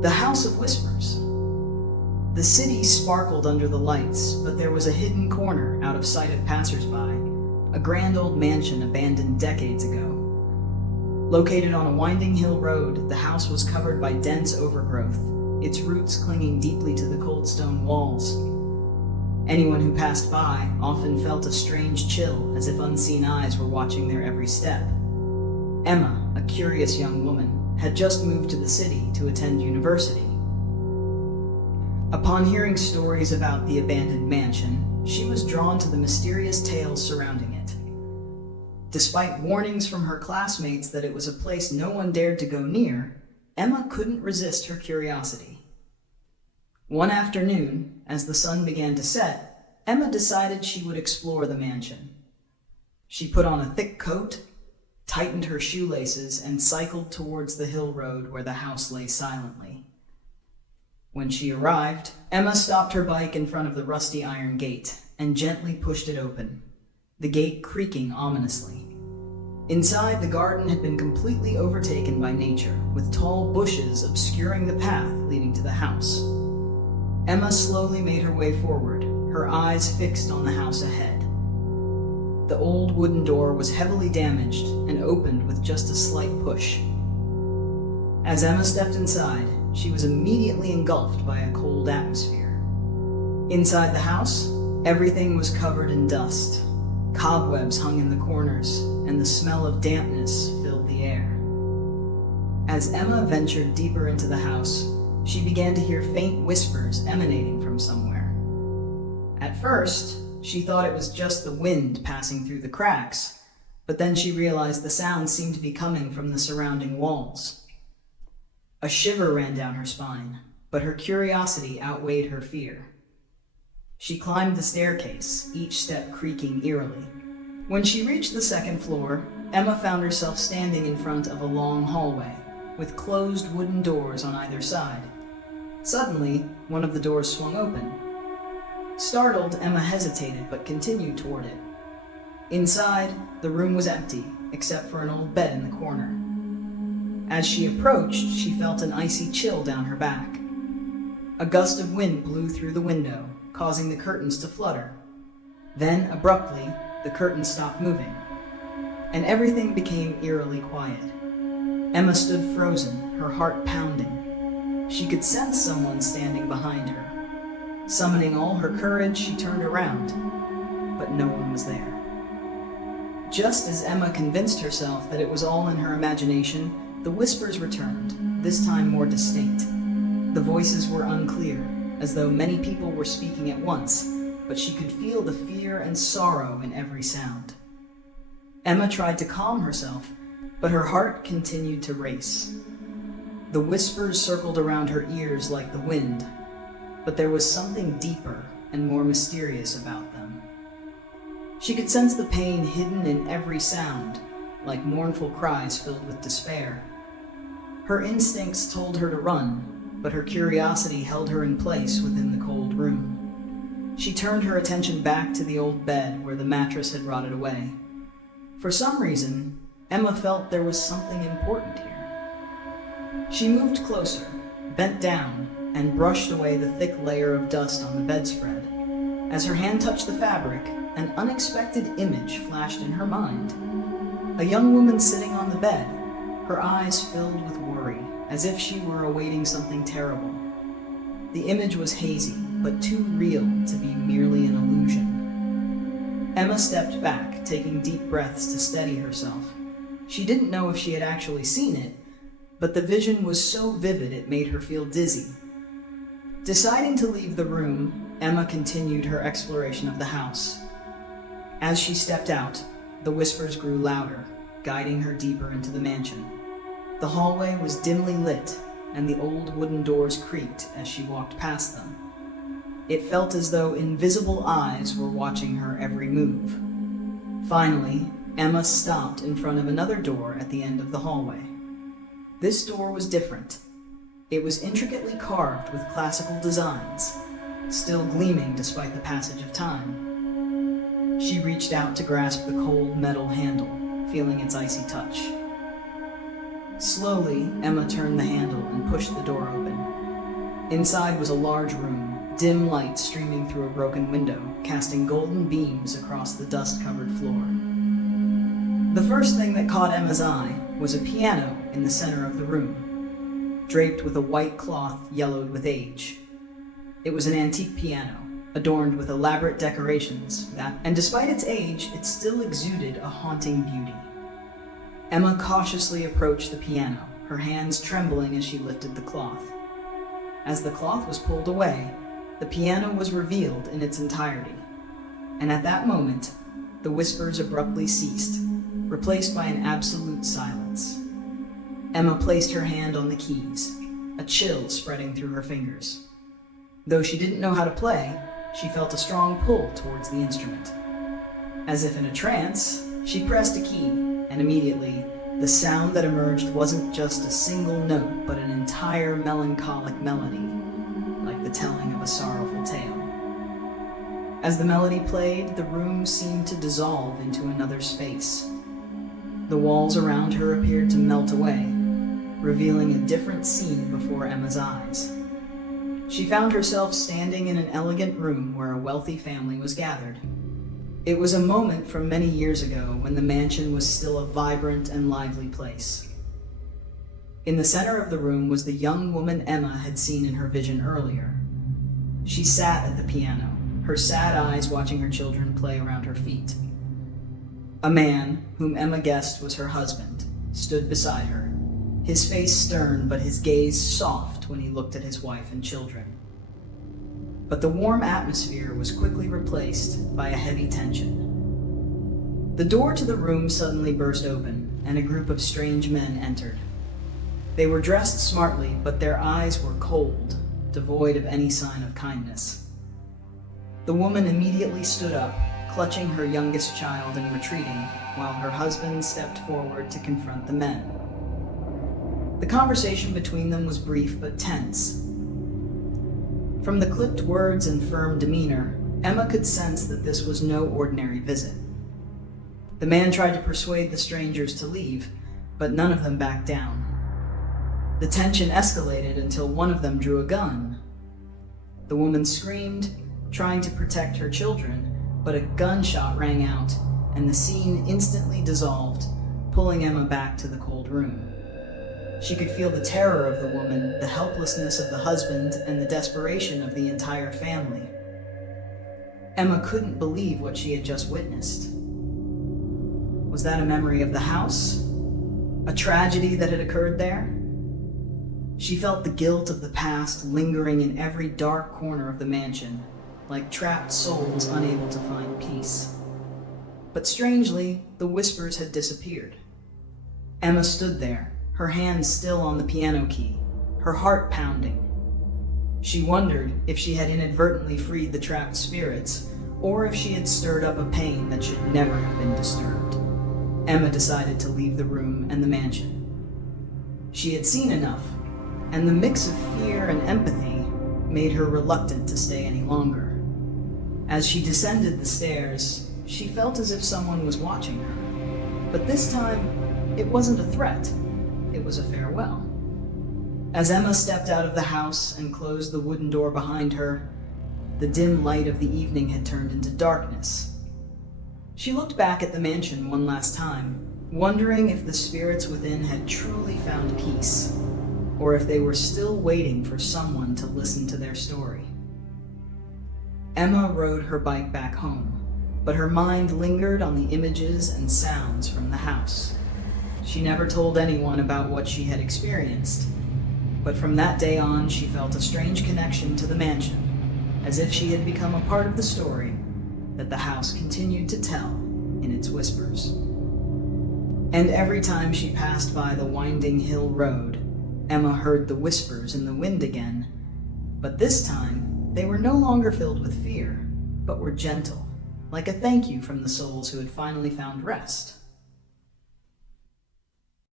The House of Whispers. The city sparkled under the lights, but there was a hidden corner out of sight of passersby, a grand old mansion abandoned decades ago. Located on a winding hill road, the house was covered by dense overgrowth, its roots clinging deeply to the cold stone walls. Anyone who passed by often felt a strange chill, as if unseen eyes were watching their every step. Emma, a curious young woman, had just moved to the city to attend university. Upon hearing stories about the abandoned mansion, she was drawn to the mysterious tales surrounding it. Despite warnings from her classmates that it was a place no one dared to go near, Emma couldn't resist her curiosity. One afternoon, as the sun began to set, Emma decided she would explore the mansion. She put on a thick coat, tightened her shoelaces, and cycled towards the hill road where the house lay silently. When she arrived, Emma stopped her bike in front of the rusty iron gate and gently pushed it open, the gate creaking ominously. Inside, the garden had been completely overtaken by nature, with tall bushes obscuring the path leading to the house. Emma slowly made her way forward, her eyes fixed on the house ahead. The old wooden door was heavily damaged and opened with just a slight push. As Emma stepped inside, she was immediately engulfed by a cold atmosphere. Inside the house, everything was covered in dust. Cobwebs hung in the corners, and the smell of dampness filled the air. As Emma ventured deeper into the house, she began to hear faint whispers emanating from somewhere. At first, she thought it was just the wind passing through the cracks, but then she realized the sound seemed to be coming from the surrounding walls. A shiver ran down her spine, but her curiosity outweighed her fear. She climbed the staircase, each step creaking eerily. When she reached the second floor, Emma found herself standing in front of a long hallway, with closed wooden doors on either side. Suddenly, one of the doors swung open. Startled, Emma hesitated but continued toward it. Inside, the room was empty, except for an old bed in the corner. As she approached, she felt an icy chill down her back. A gust of wind blew through the window, causing the curtains to flutter. Then, abruptly, the curtains stopped moving, and everything became eerily quiet. Emma stood frozen, her heart pounding. She could sense someone standing behind her. Summoning all her courage, she turned around, but no one was there. Just as Emma convinced herself that it was all in her imagination, the whispers returned, this time more distinct. The voices were unclear, as though many people were speaking at once, but she could feel the fear and sorrow in every sound. Emma tried to calm herself, but her heart continued to race. The whispers circled around her ears like the wind, but there was something deeper and more mysterious about them. She could sense the pain hidden in every sound, like mournful cries filled with despair. Her instincts told her to run, but her curiosity held her in place within the cold room. She turned her attention back to the old bed where the mattress had rotted away. For some reason, Emma felt there was something important here. She moved closer, bent down, and brushed away the thick layer of dust on the bedspread. As her hand touched the fabric, an unexpected image flashed in her mind. A young woman sitting on the bed, her eyes filled with worry, as if she were awaiting something terrible. The image was hazy, but too real to be merely an illusion. Emma stepped back, taking deep breaths to steady herself. She didn't know if she had actually seen it, but the vision was so vivid it made her feel dizzy. Deciding to leave the room, Emma continued her exploration of the house. As she stepped out, the whispers grew louder, guiding her deeper into the mansion. The hallway was dimly lit, and the old wooden doors creaked as she walked past them. It felt as though invisible eyes were watching her every move. Finally, Emma stopped in front of another door at the end of the hallway. This door was different. It was intricately carved with classical designs, still gleaming despite the passage of time. She reached out to grasp the cold metal handle, feeling its icy touch. Slowly, Emma turned the handle and pushed the door open. Inside was a large room, dim light streaming through a broken window, casting golden beams across the dust-covered floor. The first thing that caught Emma's eye was a piano in the center of the room, draped with a white cloth yellowed with age. It was an antique piano, adorned with elaborate decorations and despite its age, it still exuded a haunting beauty. Emma cautiously approached the piano, her hands trembling as she lifted the cloth. As the cloth was pulled away, the piano was revealed in its entirety. And at that moment, the whispers abruptly ceased, replaced by an absolute silence. Emma placed her hand on the keys, a chill spreading through her fingers. Though she didn't know how to play, she felt a strong pull towards the instrument. As if in a trance, she pressed a key, and immediately, the sound that emerged wasn't just a single note, but an entire melancholic melody, like the telling of a sorrowful tale. As the melody played, the room seemed to dissolve into another space. The walls around her appeared to melt away, revealing a different scene before Emma's eyes. She found herself standing in an elegant room where a wealthy family was gathered. It was a moment from many years ago when the mansion was still a vibrant and lively place. In the center of the room was the young woman Emma had seen in her vision earlier. She sat at the piano, her sad eyes watching her children play around her feet. A man, whom Emma guessed was her husband, stood beside her, his face stern but his gaze soft when he looked at his wife and children. But the warm atmosphere was quickly replaced by a heavy tension. The door to the room suddenly burst open, and a group of strange men entered. They were dressed smartly, but their eyes were cold, devoid of any sign of kindness. The woman immediately stood up, clutching her youngest child and retreating, while her husband stepped forward to confront the men. The conversation between them was brief but tense. From the clipped words and firm demeanor, Emma could sense that this was no ordinary visit. The man tried to persuade the strangers to leave, but none of them backed down. The tension escalated until one of them drew a gun. The woman screamed, trying to protect her children, but a gunshot rang out, and the scene instantly dissolved, pulling Emma back to the cold room. She could feel the terror of the woman, the helplessness of the husband, and the desperation of the entire family. Emma couldn't believe what she had just witnessed. Was that a memory of the house? A tragedy that had occurred there? She felt the guilt of the past lingering in every dark corner of the mansion, like trapped souls unable to find peace. But strangely, the whispers had disappeared. Emma stood there, her hand still on the piano key, her heart pounding. She wondered if she had inadvertently freed the trapped spirits, or if she had stirred up a pain that should never have been disturbed. Emma decided to leave the room and the mansion. She had seen enough, and the mix of fear and empathy made her reluctant to stay any longer. As she descended the stairs, she felt as if someone was watching her. But this time, it wasn't a threat. It was a farewell. As Emma stepped out of the house and closed the wooden door behind her, the dim light of the evening had turned into darkness. She looked back at the mansion one last time, wondering if the spirits within had truly found peace, or if they were still waiting for someone to listen to their story. Emma rode her bike back home, but her mind lingered on the images and sounds from the house. She never told anyone about what she had experienced, but from that day on she felt a strange connection to the mansion, as if she had become a part of the story that the house continued to tell in its whispers. And every time she passed by the winding hill road, Emma heard the whispers in the wind again, but this time they were no longer filled with fear, but were gentle, like a thank you from the souls who had finally found rest.